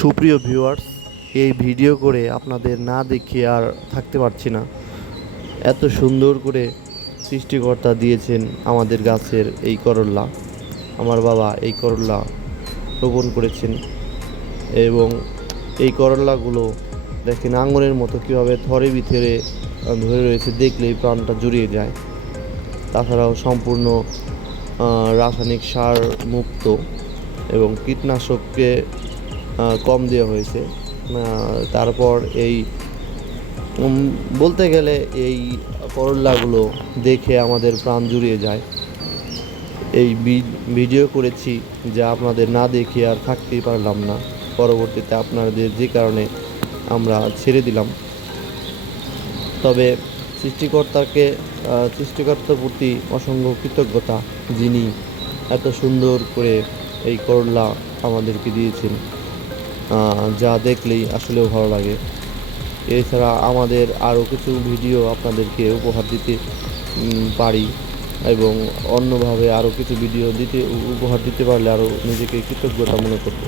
সুপ্রিয় ভিউয়ার্স এই ভিডিও করে আপনাদের না দেখিয়ে আর থাকতে পারছি না। এত সুন্দর করে সৃষ্টিকর্তা দিয়েছেন আমাদের গাছের এই করল্লা। আমার বাবা এই করল্লা রোপণ করেছেন এবং এই করল্লাগুলো দেখেন আঙুরের মতো কীভাবে থরে ভিতরে ধরে রয়েছে, দেখলেই প্রাণটা জুড়িয়ে যায়। তাছাড়াও সম্পূর্ণ রাসায়নিক সার মুক্ত এবং কীটনাশককে কম দেওয়া হয়েছে। তারপর এই বলতে গেলে এই করল্লাগুলো দেখে আমাদের প্রাণ জুড়িয়ে যায়। এই ভিডিও করেছি যা আপনাদের না দেখে আর থাকতেই পারলাম না। পরবর্তীতে আপনাদের যে কারণে আমরা ছেড়ে দিলাম। তবে সৃষ্টিকর্তাকে সৃষ্টিকর্তার প্রতি অসংখ্য কৃতজ্ঞতা যিনি এত সুন্দর করে এই করলা আমাদেরকে দিয়েছেন। যা দেখলেই আসলেও ভালো লাগে। এছাড়া আমাদের আরও কিছু ভিডিও আপনাদেরকে উপহার দিতে পারি এবং অন্যভাবে আরও কিছু ভিডিও দিতে উপহার দিতে পারলে আরও নিজেকে কৃতজ্ঞতা মনে করব।